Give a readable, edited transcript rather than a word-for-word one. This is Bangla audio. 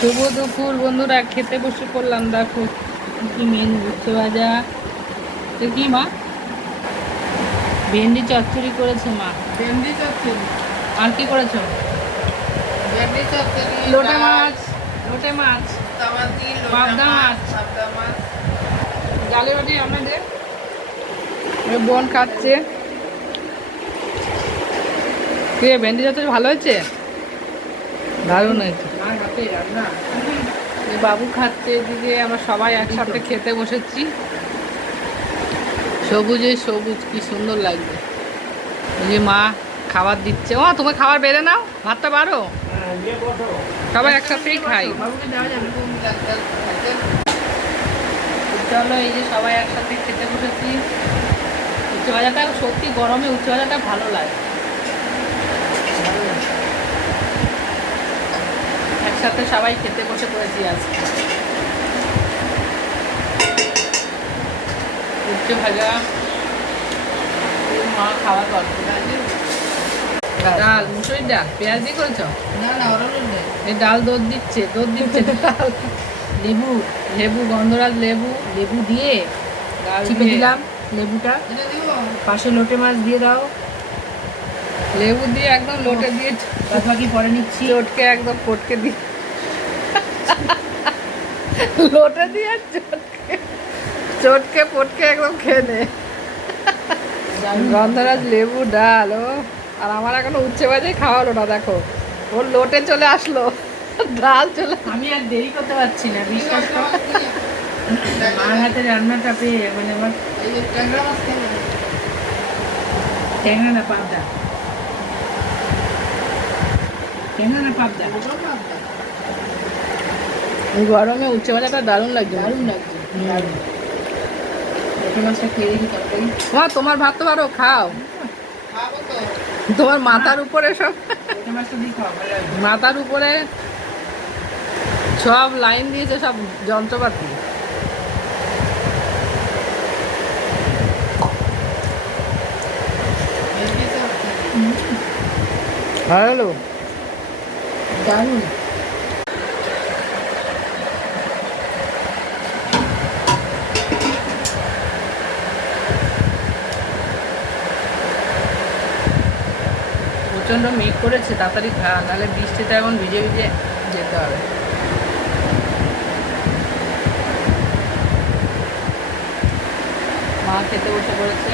শুভ দুপুর বন্ধুরা, খেতে বসে পড়লাম। দেখো কি মেনু, উচ্ছে ভাজা, তো কি মা ভেন্ডি চচ্চড়ি করেছে মা। ভেন্ডি চচ্চড়ি আর কি করেছো? ভেন্ডি চচ্চড়ি লোটে মাছ, লোটে মাছ, তামাদি পাবদা মাছ, পাবদা মাছ জালে বাটি আমাদের বোন খাচ্ছে। কে ভেন্ডি চচ্চড়ি ভালো হয়েছে? দারুণ হয়েছে। মার হাতে রান্না। এই বাবু খাচ্ছে, এদিকে আমরা সবাই একসাথে খেতে বসেছি। সবুজে সবুজ, কি সুন্দর লাগবে। এই যে মা খাবার দিচ্ছে। ও তোমার খাবার বেড়ে নাও, ভাতটা বাড়ো, সবাই একসাথেই খাই। বাবুকে দেওয়া যাবে কোন লাগবে খাইতে? চলো, এই যে সবাই একসাথে খেতে বসেছি। উচ্ছে ভাজাটা সত্যি গরমে উচ্ছে ভাজাটা ভালো লাগে। একসাথে সবাই খেতে বসে পড়েছি আজকে। উচ্ছে ভাজা, মা খাওয়া করছে। ডাল, মুসুরির ডাল, পেঁয়াজ দিয়ে করেছ? না না ওরা নেই। এই ডাল দুধ দিচ্ছে, দুধ দিচ্ছে ডাল। লেবু, লেবু, গন্ধরাজ লেবু, লেবু দিয়ে ডাল চিপে দিয়ে দিলাম লেবুটা, এটা দিব পাশে লোটে মাছ দিয়ে দাও, লেবু দিয়ে একদম লোটে দিয়ে বাদ বাকি পরে নিচ্ছি। চটকে একদম পটকে দিয়ে লোটে দিয়ে চটকে চটকে পটকে একদম খেয়ে নে। গন্ধরাজ লেবু ডাল। ও আর আমার এখনো উচ্ছে ভাজাই খাওয়া হলো না। দেখো ওর লোটে চলে আসলো, ডাল চলে। আমি আর দেরি করতে পারছি না, বিশ্বাস করো। মার হাতে রান্নাটা পেয়ে মানে আমার এই যে ট্যাংরা মাছ খেয়ে নেবে। ট্যাংরা না পাবদা, ট্যাংরা না পাবদা, ওটাও পাবদা। গরমে উচ্ছে ভাজাটা দারুণ লাগছে। দারুণ লাগছে, দারুণ। লোটে মাছটা খেয়ে দেখি তরকারি। মা তোমার ভাত তো পারো, খাও। খাবো তো। তোমার মাথার উপরে সব, লোটে মাছটা দিয়ে খাওয়া ভালো লাগবে। মাথার উপরে সব লাইন দিয়েছে, সব যন্ত্রপাতি। ভেন্ডি চচ্চড়ি ভালো। দারুণ। প্রচণ্ড মেঘ করেছে, তাড়াতাড়ি খা, নাহলে বৃষ্টিতে এখন ভিজে ভিজে যেতে হবে। মা খেতে বসে পড়েছে।